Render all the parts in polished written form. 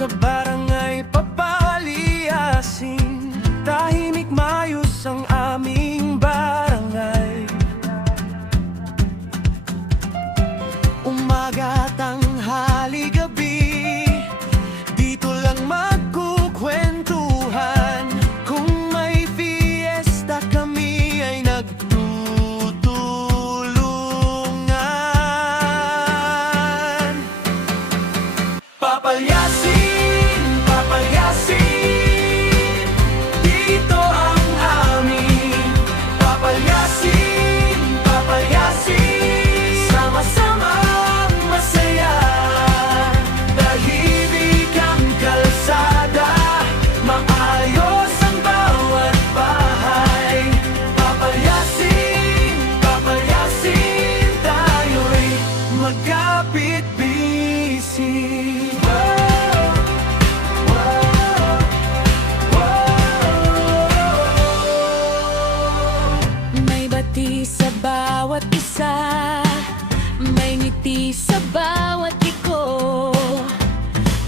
sa barangay papaliasin. Tahimik mayos ang aming barangay. Umaga, tanghali, gabi, dito lang magkukwentuhan. Kung may fiesta kami ay nagtutulungan. Papalyasin, papalyasin, dito ang amin. Papalyasin, papalyasin, sama-samang masaya. Tahimik ang kalsada, maayos ang bawat bahay. Papalyasin, papalyasin, tayo'y magkapit-bisig. Sa bawat isa, may ngiti sa bawat liko.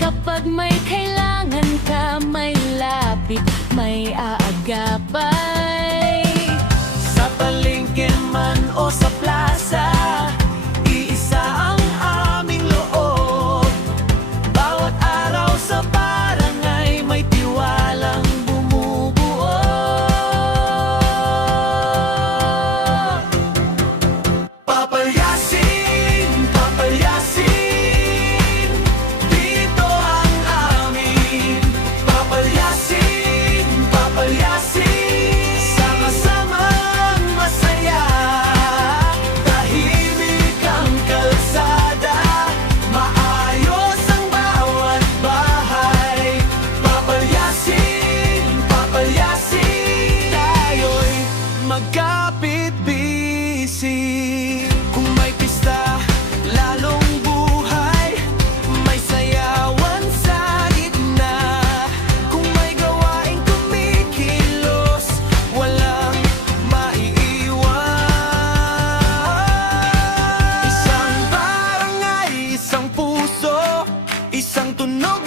Kapag may kailangan ka, may lapit, may aagapay. Sa palengke man o sa plaza, iisa ang aming loob. Bawat araw sa barangay may tiwalang bumubuo. Papalyasin, papalyasin, dito ang amin. Papalyasin, papalyasin, sama-samang masaya. Tahimik ang kalsada, maayos ang bawat bahay. Papalyasin, papalyasin, tayo'y magkapit-bisig. Kung may pista, lalong buhay, may sayawan sa gitna. Kung may gawaing kumikilos, walang maiiwan. Isang barangay, isang puso, isang tunog